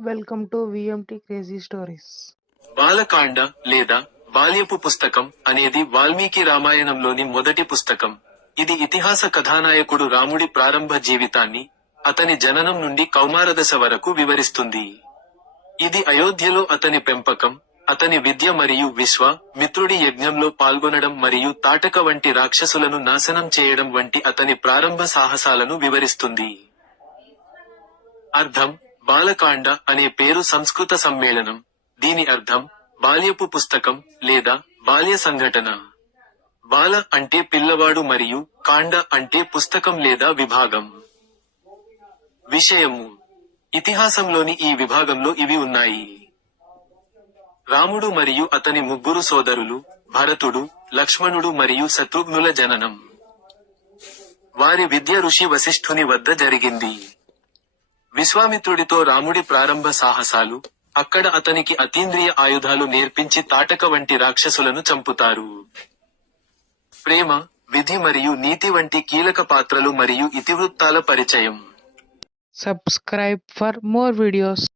Welcome to VMT crazy stories. Balakanda లేదా బాల్యపు పుస్తకం అనేది వాల్మీకి రామాయణంలోని మొదటి పుస్తకం. ఇది ఇతిహాస కథానాయకుడు రాముడి ప్రారంభ జీవితాన్ని, అతని జననం నుండి కౌమారదశ వరకు వివరిస్తుంది. ఇది అయోధ్యలో అతని పెంపకం, అతని విద్య మరియు మిత్రుడి యజ్ఞంలో పాల్గొనడం మరియు తాటక వంటి రాక్షసులను నాశనం చేయడం వంటి అతని ప్రారంభ సాహసాలను వివరిస్తుంది. అర్థం: బాలకాండ అనే పేరు సంస్కృత సమ్మేళనం. దీని అర్థం బాల్యపు పుస్తకం లేదా బాల్య సంఘటన. బాల అంటే పిల్లవాడు మరియు కాండ అంటే పుస్తకం లేదా విభాగం. విషయము: ఇతిహాసంలోని ఈ విభాగంలో ఇవి ఉన్నాయి. రాముడు మరియు అతని ముగ్గురు సోదరులు, భరతుడు, లక్ష్మణుడు మరియు శత్రుఘ్నుల జననం. వారి విద్య ఋషి వశిష్ఠుని వద్ద జరిగింది. విశ్వామిత్రుడితో రాముడి ప్రారంభ సాహసాలు, అక్కడ అతనికి అతీంద్రియ ఆయుధాలు నేర్పించి తాటక వంటి రాక్షసులను చంపుతారు. ప్రేమ, విధి మరియు నీతి వంటి కీలక పాత్రలు మరియు ఇతివృత్తాల పరిచయం. Subscribe for more videos.